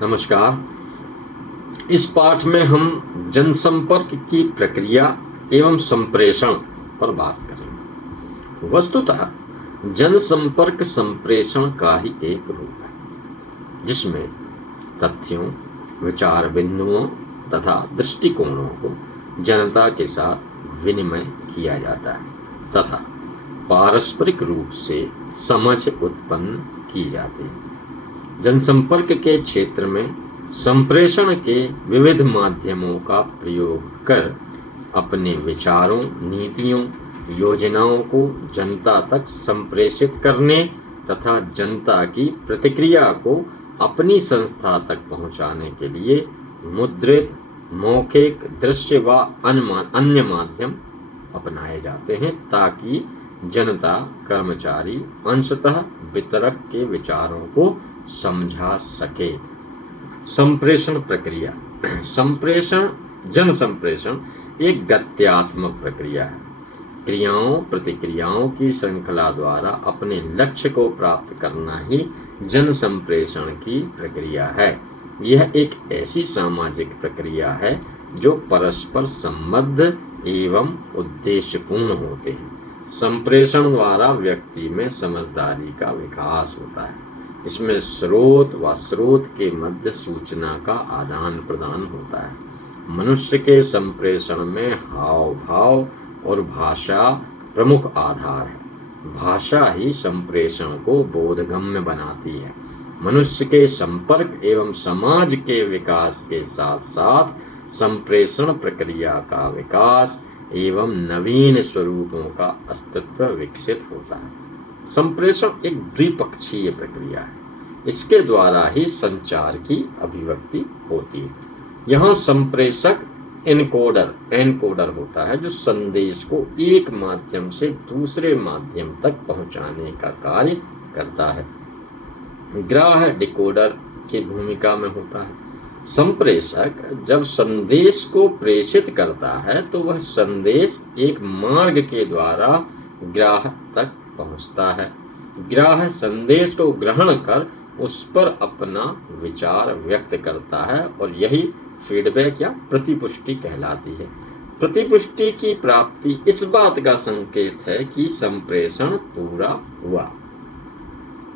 नमस्कार। इस पाठ में हम जनसंपर्क की प्रक्रिया एवं संप्रेषण पर बात करेंगे। वस्तुतः जनसंपर्क संप्रेषण का ही एक रूप है, जिसमें तथ्यों, विचार बिंदुओं तथा दृष्टिकोणों को जनता के साथ विनिमय किया जाता है तथा पारस्परिक रूप से समझ उत्पन्न की जाती है। जनसंपर्क के क्षेत्र में संप्रेषण के विविध माध्यमों का प्रयोग कर अपने विचारों, नीतियों, योजनाओं को जनता तक संप्रेषित करने तथा जनता की प्रतिक्रिया को अपनी संस्था तक पहुंचाने के लिए मुद्रित, मौखिक, दृश्य व अन्य माध्यम अपनाए जाते हैं ताकि जनता, कर्मचारी अंशतः वितरक के विचारों को समझा सके। संप्रेषण प्रक्रिया। जन संप्रेषण एक गत्यात्मक प्रक्रिया है। क्रियाओं प्रतिक्रियाओं की श्रृंखला द्वारा अपने लक्ष्य को प्राप्त करना ही जन संप्रेषण की प्रक्रिया है। यह एक ऐसी सामाजिक प्रक्रिया है जो परस्पर संबद्ध एवं उद्देश्यपूर्ण होते हैं। संप्रेषण द्वारा व्यक्ति में समझदारी का विकास होता है। इसमें स्रोत व स्रोत के मध्य सूचना का आदान प्रदान होता है। मनुष्य के संप्रेषण में हाव भाव और भाषा प्रमुख आधार है। भाषा ही संप्रेषण को बोधगम्य बनाती है। मनुष्य के संपर्क एवं समाज के विकास के साथ साथ संप्रेषण प्रक्रिया का विकास एवं नवीन स्वरूपों का अस्तित्व विकसित होता है। संप्रेषण एक द्विपक्षीय प्रक्रिया है। इसके द्वारा ही संचार की अभिव्यक्ति होती है। यहाँ संप्रेषक एनकोडर होता है, जो संदेश को एक माध्यम से दूसरे माध्यम तक पहुंचाने का कार्य करता है। ग्राह्य डिकोडर की भूमिका में होता है। संप्रेषक जब संदेश को प्रेषित करता है तो वह संदेश एक मार्ग के द्वारा ग्राहक तक पहुंचता है। ग्राहक संदेश को ग्रहण कर उस पर अपना विचार व्यक्त करता है और यही फीडबैक या प्रतिपुष्टि कहलाती है। प्रतिपुष्टि की प्राप्ति इस बात का संकेत है कि संप्रेषण पूरा हुआ।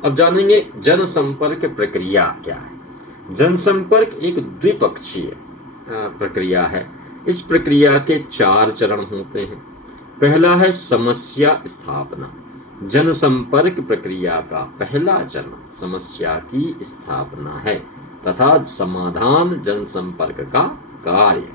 अब जानेंगे जनसंपर्क प्रक्रिया क्या है। जनसंपर्क एक द्विपक्षीय प्रक्रिया है। इस प्रक्रिया के 4 चरण होते हैं। पहला है समस्या स्थापना। जनसंपर्क प्रक्रिया का पहला चरण समस्या की स्थापना है तथा समाधान जनसंपर्क का कार्य।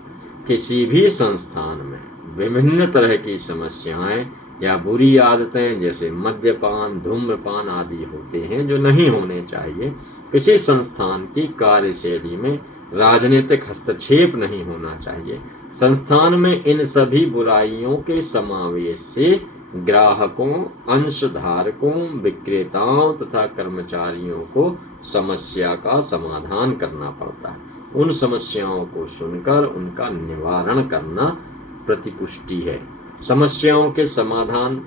किसी भी संस्थान में विभिन्न तरह की समस्याएं या बुरी आदतें जैसे मद्यपान, धूम्रपान आदि होते हैं जो नहीं होने चाहिए। किसी संस्थान की कार्यशैली में राजनीतिक हस्तक्षेप नहीं होना चाहिए। संस्थान में इन सभी बुराइयों के समावेश से ग्राहकों, अंशधारकों, विक्रेताओं तथा कर्मचारियों को समस्या का समाधान करना पड़ता है। उन समस्याओं को सुनकर उनका निवारण करना प्रतिपुष्टि है। समस्याओं के समाधान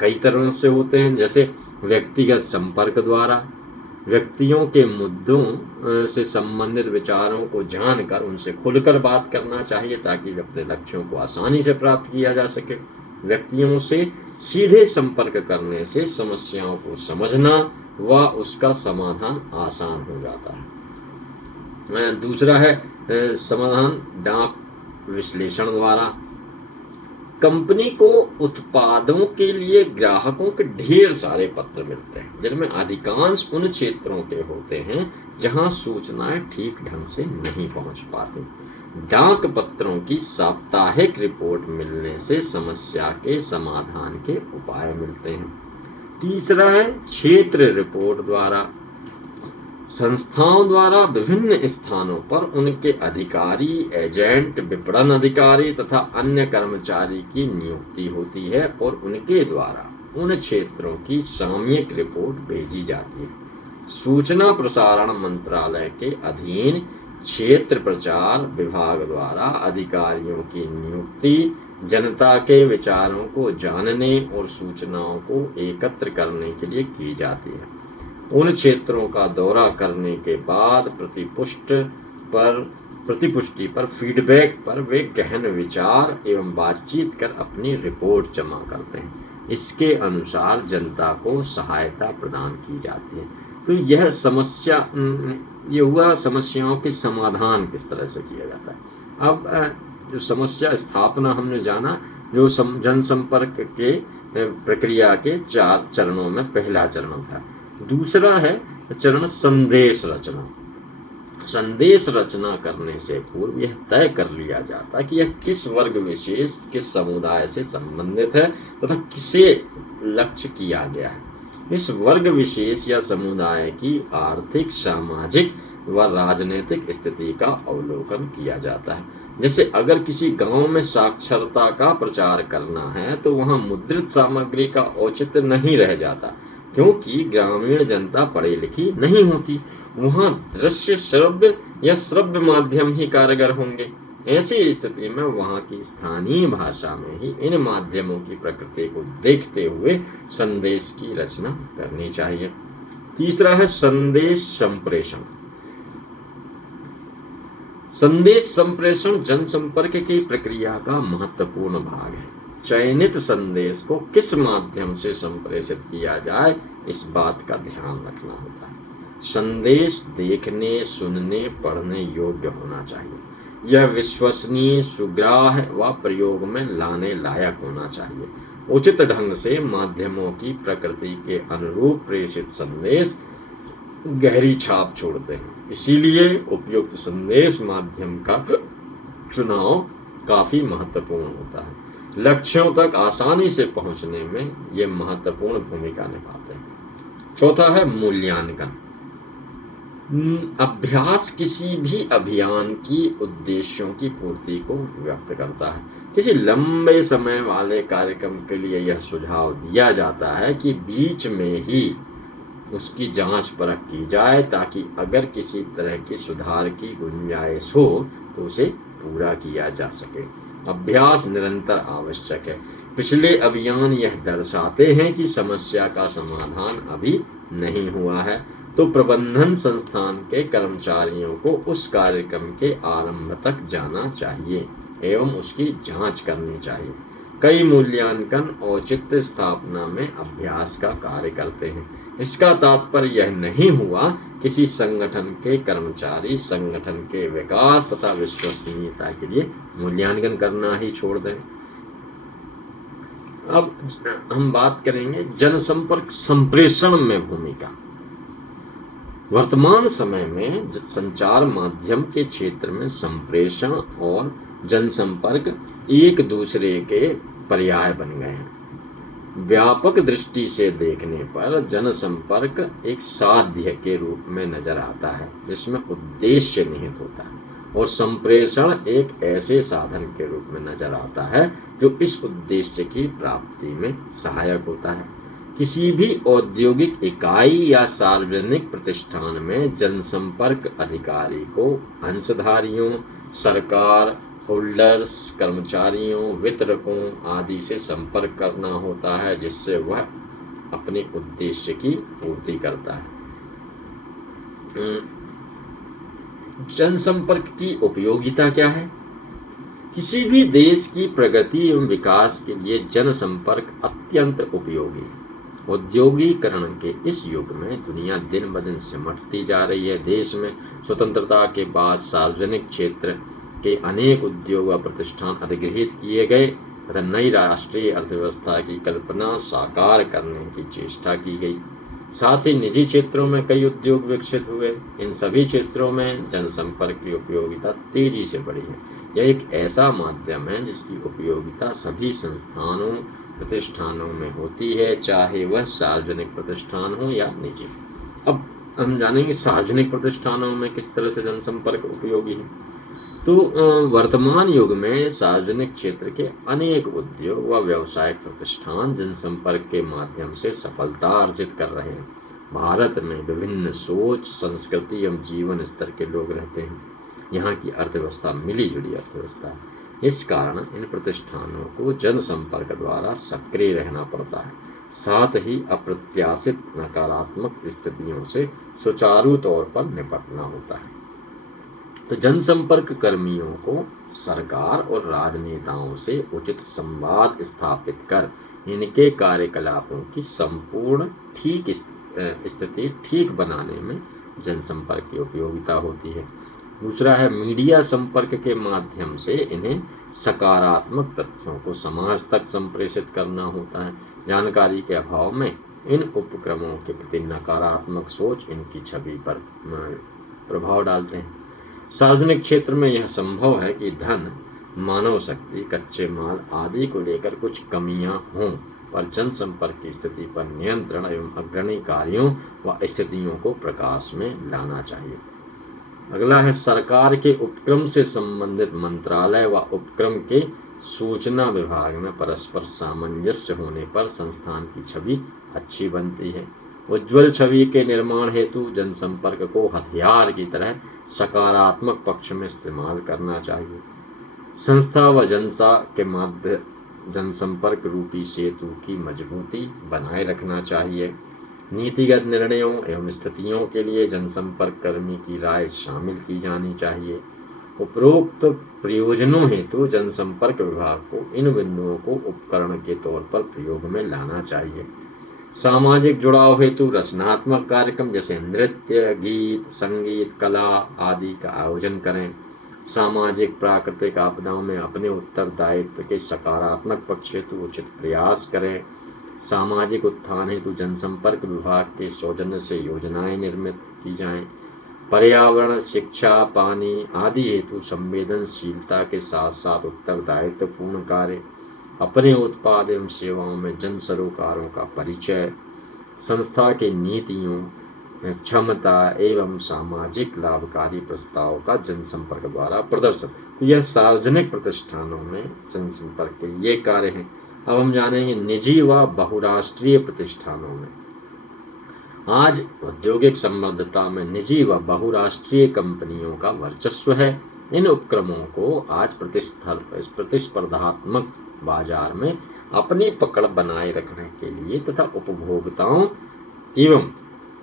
कई तरह से होते हैं, जैसे व्यक्तिगत संपर्क द्वारा। व्यक्तियों के मुद्दों से संबंधित विचारों को जानकर उनसे खुलकर बात करना चाहिए ताकि अपने लक्ष्यों को आसानी से प्राप्त किया जा सके। व्यक्तियों से सीधे संपर्क करने से समस्याओं को समझना व उसका समाधान आसान हो जाता है। दूसरा है समाधान डाक विश्लेषण द्वारा। कंपनी को उत्पादों के लिए ग्राहकों के ढेर सारे पत्र मिलते हैं, जिनमें अधिकांश उन क्षेत्रों के होते हैं जहां सूचनाएं ठीक ढंग से नहीं पहुंच पाती। डाक पत्रों की साप्ताहिक रिपोर्ट मिलने से समस्या के समाधान के उपाय मिलते हैं। तीसरा है क्षेत्र रिपोर्ट द्वारा। संस्थाओं द्वारा विभिन्न स्थानों पर उनके अधिकारी, एजेंट, विपणन अधिकारी तथा अन्य कर्मचारी की नियुक्ति होती है और उनके द्वारा उन क्षेत्रों की सामयिक रिपोर्ट भेजी जाती है। सूचना प्रसारण मंत्रालय के अधीन क्षेत्र प्रचार विभाग द्वारा अधिकारियों की नियुक्ति जनता के विचारों को जानने और सूचनाओं को एकत्र करने के लिए की जाती है। उन क्षेत्रों का दौरा करने के बाद प्रतिपुष्टि पर फीडबैक पर वे गहन विचार एवं बातचीत कर अपनी रिपोर्ट जमा करते हैं। इसके अनुसार जनता को सहायता प्रदान की जाती है। तो यह ये हुआ समस्याओं के समाधान किस तरह से किया जाता है। अब जो समस्या स्थापना हमने जाना, जो जनसंपर्क के प्रक्रिया के 4 चरणों में पहला चरण था। दूसरा है चरण संदेश रचना। संदेश रचना करने से पूर्व यह तय कर लिया जाता है कि यह किस वर्ग विशेष, किस समुदाय से संबंधित है तथा किसे लक्ष्य किया गया है। इस वर्ग विशेष या समुदाय की आर्थिक, सामाजिक व राजनीतिक स्थिति का अवलोकन किया जाता है। जैसे अगर किसी गांव में साक्षरता का प्रचार करना है तो वहां मुद्रित सामग्री का औचित्य नहीं रह जाता, क्योंकि ग्रामीण जनता पढ़ी लिखी नहीं होती। वहां दृश्य, श्रव्य या श्रव्य माध्यम ही कारगर होंगे। ऐसी स्थिति में वहां की स्थानीय भाषा में ही इन माध्यमों की प्रकृति को देखते हुए संदेश की रचना करनी चाहिए। तीसरा है संदेश संप्रेषण। संदेश संप्रेषण जनसंपर्क की प्रक्रिया का महत्वपूर्ण भाग है। चयनित संदेश को किस माध्यम से संप्रेषित किया जाए, इस बात का ध्यान रखना होता है। संदेश देखने, सुनने, पढ़ने योग्य होना चाहिए। यह विश्वसनीय, सुग्राह्य व प्रयोग में लाने लायक होना चाहिए। उचित ढंग से माध्यमों की प्रकृति के अनुरूप प्रेषित संदेश गहरी छाप छोड़ते हैं। इसीलिए उपयुक्त संदेश माध्यम का चुनाव काफी महत्वपूर्ण होता है। लक्ष्यों तक आसानी से पहुंचने में ये महत्वपूर्ण भूमिका निभाते हैं। चौथा है मूल्यांकन। अभ्यास किसी भी अभियान की उद्देश्यों की पूर्ति को व्यक्त करता है। किसी लंबे समय वाले कार्यक्रम के लिए यह सुझाव दिया जाता है कि बीच में ही उसकी जांच परख की जाए, ताकि अगर किसी तरह की सुधार की गुंजाइश हो तो उसे पूरा किया जा सके। अभ्यास निरंतर आवश्यक है। पिछले अभियान यह दर्शाते हैं कि समस्या का समाधान अभी नहीं हुआ है, तो प्रबंधन संस्थान के कर्मचारियों को उस कार्यक्रम के आरंभ तक जाना चाहिए एवं उसकी जांच करनी चाहिए। कई मूल्यांकन औचित्य स्थापना में अभ्यास का कार्य करते हैं। इसका तात्पर्य यह नहीं हुआ किसी संगठन के कर्मचारी संगठन के विकास तथा विश्वसनीयता के लिए मूल्यांकन करना ही छोड़ दें। अब हम बात करेंगे जनसंपर्क संप्रेषण में भूमिका। वर्तमान समय में संचार माध्यम के क्षेत्र में संप्रेषण और जनसंपर्क एक दूसरे के पर्याय बन गए हैं। व्यापक दृष्टि से देखने पर जनसंपर्क एक साध्य के रूप में नजर आता है जिसमें उद्देश्य निहित होता है, और संप्रेषण एक ऐसे साधन के रूप में नजर आता है जो इस उद्देश्य की प्राप्ति में सहायक होता है। किसी भी औद्योगिक इकाई या सार्वजनिक प्रतिष्ठान में जनसंपर्क अधिकारी को अंशधारियों, सरकार, होल्डर्स, कर्मचारियों, वितरकों आदि से संपर्क करना होता है, जिससे वह अपने उद्देश्य की पूर्ति करता है। जनसंपर्क की उपयोगिता क्या है? किसी भी देश की प्रगति एवं विकास के लिए जनसंपर्क अत्यंत उपयोगी है। औद्योगिकरण के इस युग में दुनिया दिन ब दिन सिमटती जा रही है। देश में स्वतंत्रता के बाद सार्वजनिक क्षेत्र के अनेक उद्योग व प्रतिष्ठान अधिगृहित किए गए तथा नई राष्ट्रीय अर्थव्यवस्था की कल्पना साकार करने की चेष्टा की गई। साथ ही निजी क्षेत्रों में कई उद्योग विकसित हुए। इन सभी क्षेत्रों में जनसंपर्क की उपयोगिता तेजी से बढ़ी है। यह एक ऐसा माध्यम है जिसकी उपयोगिता सभी संस्थानों, प्रतिष्ठानों में होती है, चाहे वह सार्वजनिक प्रतिष्ठान हो या निजी। अब हम जानेंगे सार्वजनिक प्रतिष्ठानों में किस तरह से जनसंपर्क उपयोगी है। तो वर्तमान युग में सार्वजनिक क्षेत्र के अनेक उद्योग व व्यावसायिक प्रतिष्ठान जनसंपर्क के माध्यम से सफलता अर्जित कर रहे हैं। भारत में विभिन्न सोच, संस्कृति एवं जीवन स्तर के लोग रहते हैं। यहाँ की अर्थव्यवस्था मिली जुली अर्थव्यवस्था है। इस कारण इन प्रतिष्ठानों को जनसंपर्क द्वारा सक्रिय रहना पड़ता है। साथ ही अप्रत्याशित नकारात्मक स्थितियों से सुचारू तौर पर निपटना होता है। तो जनसंपर्क कर्मियों को सरकार और राजनेताओं से उचित संवाद स्थापित कर इनके कार्यकलापों की संपूर्ण स्थिति ठीक बनाने में जनसंपर्क की उपयोगिता होती है। दूसरा है मीडिया संपर्क के माध्यम से इन्हें सकारात्मक तथ्यों को समाज तक संप्रेषित करना होता है। जानकारी के अभाव में इन उपक्रमों के प्रति नकारात्मक सोच इनकी छवि पर प्रभाव डालते हैं। सार्वजनिक क्षेत्र में यह संभव है कि धन, मानव शक्ति, कच्चे माल आदि को लेकर कुछ कमियां हों, पर जनसंपर्क की स्थिति पर नियंत्रण एवं अग्रणी कार्यों व स्थितियों को प्रकाश में लाना चाहिए। अगला है सरकार के उपक्रम से संबंधित मंत्रालय व उपक्रम के सूचना विभाग में परस्पर सामंजस्य होने पर संस्थान की छवि अच्छी बनती है। उज्ज्वल छवि के निर्माण हेतु जनसंपर्क को हथियार की तरह सकारात्मक पक्ष में इस्तेमाल करना चाहिए। संस्था व जनता के मध्य जनसंपर्क रूपी सेतु की मजबूती बनाए रखना चाहिए। नीतिगत निर्णयों एवं स्थितियों के लिए जनसंपर्क कर्मी की राय शामिल की जानी चाहिए। उपरोक्त प्रयोजनों हेतु जनसंपर्क विभाग को इन बिंदुओं को उपकरण के तौर पर प्रयोग में लाना चाहिए। सामाजिक जुड़ाव हेतु रचनात्मक कार्यक्रम जैसे नृत्य, गीत, संगीत, कला आदि का आयोजन करें। सामाजिक प्राकृतिक आपदाओं में अपने उत्तरदायित्व के सकारात्मक पक्ष हेतु उचित प्रयास करें। सामाजिक उत्थान हेतु जनसंपर्क विभाग के सौजन्य से योजनाएं निर्मित की जाएं। पर्यावरण, शिक्षा, पानी आदि हेतु संवेदनशीलता के साथ साथ उत्तरदायित्वपूर्ण कार्य। अपने उत्पाद एवं सेवाओं में जन सरोकारों का परिचय। संस्था के नीतियों, क्षमता एवं सामाजिक लाभकारी प्रस्ताव का जनसंपर्क द्वारा प्रदर्शन। तो यह सार्वजनिक प्रतिष्ठानों में जनसंपर्क के ये कार्य हैं। अब हम जानेंगे निजी व बहुराष्ट्रीय प्रतिष्ठानों में। आज औद्योगिक समृद्धता में निजी व बहुराष्ट्रीय कंपनियों का वर्चस्व है। इन उपक्रमों को आज प्रतिस्पर्धात्मक बाजार में अपनी पकड़ बनाए रखने के लिए तथा उपभोक्ताओं एवं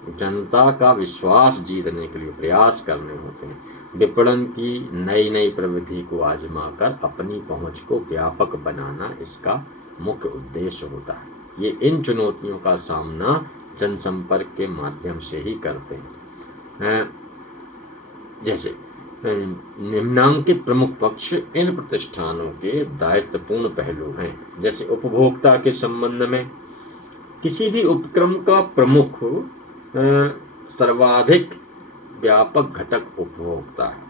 जनता का विश्वास जीतने के लिए प्रयास करने होते हैं। विपणन की नई नई प्रविधि को आजमा कर अपनी पहुंच को व्यापक बनाना इसका मुख्य उद्देश्य होता है। ये इन चुनौतियों का सामना जनसंपर्क के माध्यम से ही करते हैं। जैसे निम्नांकित प्रमुख पक्ष इन प्रतिष्ठानों के दायित्वपूर्ण पहलू हैं। जैसे उपभोक्ता के संबंध में किसी भी उपक्रम का प्रमुख सर्वाधिक व्यापक घटक उपभोक्ता है।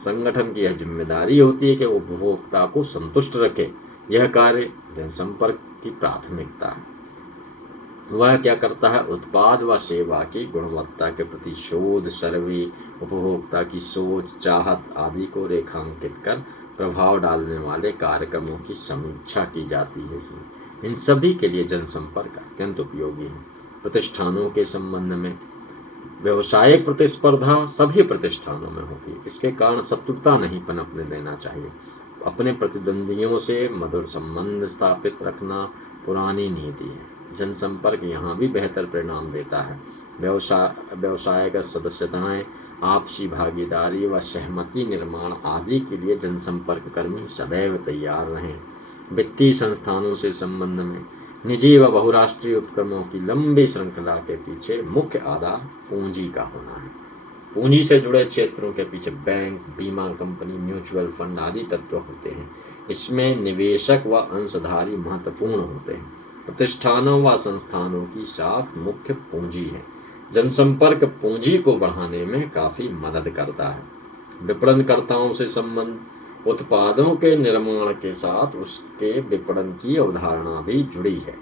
संगठन की यह जिम्मेदारी होती है कि उपभोक्ता को संतुष्ट रखे। यह कार्य जनसंपर्क की प्राथमिकता है। वह क्या करता है? उत्पाद व सेवा की गुणवत्ता के प्रति शोध, सर्वे, उपभोक्ता की सोच, चाहत आदि को रेखांकित कर प्रभाव डालने वाले कार्यक्रमों की समीक्षा की जाती है। इन सभी के लिए जनसंपर्क अत्यंत उपयोगी है। प्रतिष्ठानों के संबंध में व्यवसायिक प्रतिस्पर्धा सभी प्रतिष्ठानों में होती है। इसके कारण शत्रुता नहीं पनपने देना चाहिए। अपने प्रतिद्वंदियों से मधुर संबंध स्थापित रखना पुरानी नीति है। जनसंपर्क यहाँ भी बेहतर परिणाम देता है। व्यवसायगत सदस्यताएं, आपसी भागीदारी व सहमति निर्माण आदि के लिए जनसंपर्क कर्मी सदैव तैयार रहें। वित्तीय संस्थानों से संबंध में निजी व बहुराष्ट्रीय उपक्रमों की लंबी श्रृंखला के पीछे मुख्य आधार पूंजी का होना है। पूंजी से जुड़े क्षेत्रों के पीछे बैंक, बीमा कंपनी, म्यूचुअल फंड आदि तत्व होते हैं। इसमें निवेशक व अंशधारी महत्वपूर्ण होते हैं। प्रतिष्ठानों व संस्थानों की साख मुख्य पूंजी है। जनसंपर्क पूंजी को बढ़ाने में काफी मदद करता है। विपणनकर्ताओं से संबंध, उत्पादों के निर्माण के साथ उसके विपणन की अवधारणा भी जुड़ी है।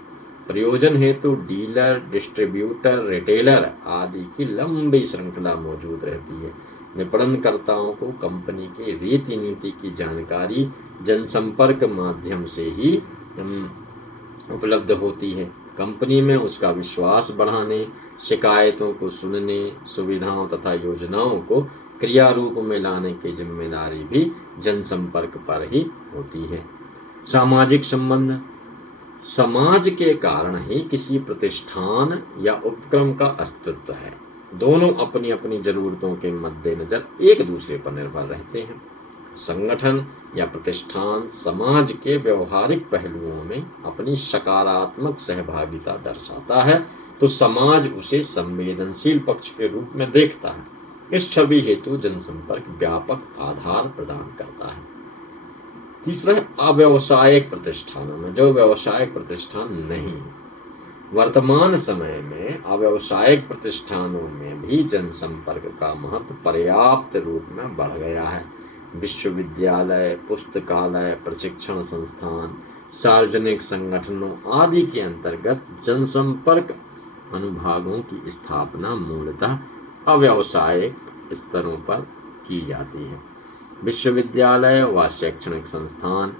प्रयोजन हेतु डीलर, डिस्ट्रीब्यूटर, रिटेलर आदि की लंबी श्रृंखला मौजूद रहती है। विपणनकर्ताओं को कंपनी की रीति नीति की जानकारी जनसंपर्क माध्यम से ही उपलब्ध होती है। कंपनी में उसका विश्वास बढ़ाने, शिकायतों को सुनने, सुविधाओं तथा योजनाओं को क्रिया रूप में लाने की जिम्मेदारी भी जनसंपर्क पर ही होती है। सामाजिक संबंध, समाज के कारण ही किसी प्रतिष्ठान या उपक्रम का अस्तित्व है। दोनों अपनी अपनी जरूरतों के मद्देनजर एक दूसरे पर निर्भर रहते हैं। संगठन या प्रतिष्ठान समाज के व्यवहारिक पहलुओं में अपनी सकारात्मक सहभागिता दर्शाता है तो समाज उसे संवेदनशील पक्ष के रूप में देखता है। इस छवि हेतु जनसंपर्क व्यापक आधार प्रदान करता है। तीसरा है अव्यावसायिक प्रतिष्ठानों में, जो व्यावसायिक प्रतिष्ठान नहीं। वर्तमान समय में अव्यावसायिक प्रतिष्ठानों में भी जनसंपर्क का महत्व पर्याप्त रूप में बढ़ गया है। विश्वविद्यालय, पुस्तकालय, प्रशिक्षण संस्थान, सार्वजनिक संगठनों आदि के अंतर्गत जनसंपर्क अनुभागों की स्थापना मूलतः अव्यावसायिक स्तरों पर की जाती है। विश्वविद्यालय व शैक्षणिक संस्थान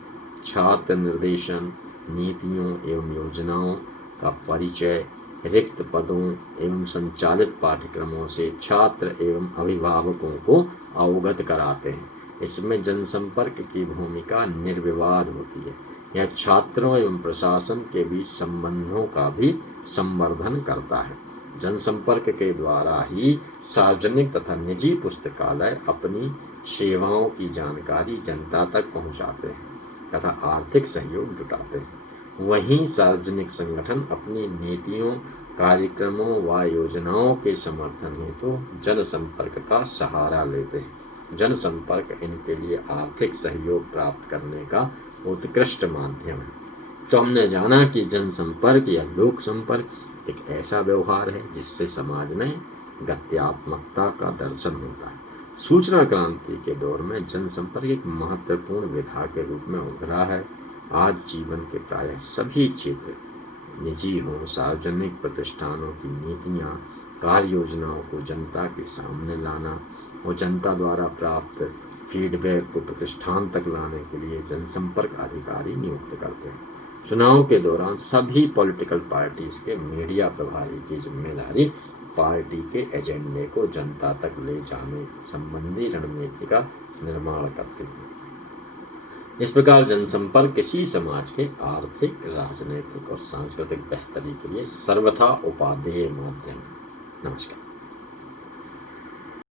छात्र निर्देशन, नीतियों एवं योजनाओं का परिचय, रिक्त पदों एवं संचालित पाठ्यक्रमों से छात्र एवं अभिभावकों को अवगत कराते हैं। इसमें जनसंपर्क की भूमिका निर्विवाद होती है। यह छात्रों एवं प्रशासन के बीच संबंधों का भी संवर्धन करता है। जनसंपर्क के द्वारा ही सार्वजनिक तथा निजी पुस्तकालय अपनी सेवाओं की जानकारी जनता तक पहुंचाते हैं तथा आर्थिक सहयोग जुटाते हैं। वहीं सार्वजनिक संगठन अपनी नीतियों, कार्यक्रमों व योजनाओं के समर्थन हेतु जनसंपर्क का सहारा लेते हैं। जनसंपर्क इनके लिए आर्थिक सहयोग प्राप्त करने का उत्कृष्ट माध्यम है। तो हमने जाना कि जनसंपर्क या लोक संपर्क एक ऐसा व्यवहार है जिससे समाज में गत्यात्मकता का दर्शन होता है। सूचना क्रांति के दौर में जनसंपर्क एक महत्वपूर्ण विधा के रूप में उभरा है। आज जीवन के प्रायः सभी क्षेत्र, निजी हो सार्वजनिक प्रतिष्ठानों की नीतियां, कार्य योजनाओं को जनता के सामने लाना और जनता द्वारा प्राप्त फीडबैक को प्रतिष्ठान तक लाने के लिए जनसंपर्क अधिकारी नियुक्त करते हैं। चुनाव के दौरान सभी पॉलिटिकल पार्टीज के मीडिया प्रभारी की जिम्मेदारी पार्टी के एजेंडे को जनता तक ले जाने संबंधी रणनीति का निर्माण करती है। इस प्रकार जनसंपर्क किसी समाज के आर्थिक, राजनीतिक और सांस्कृतिक बेहतरी के लिए सर्वथा उपादेय माध्यम है। नमस्कार।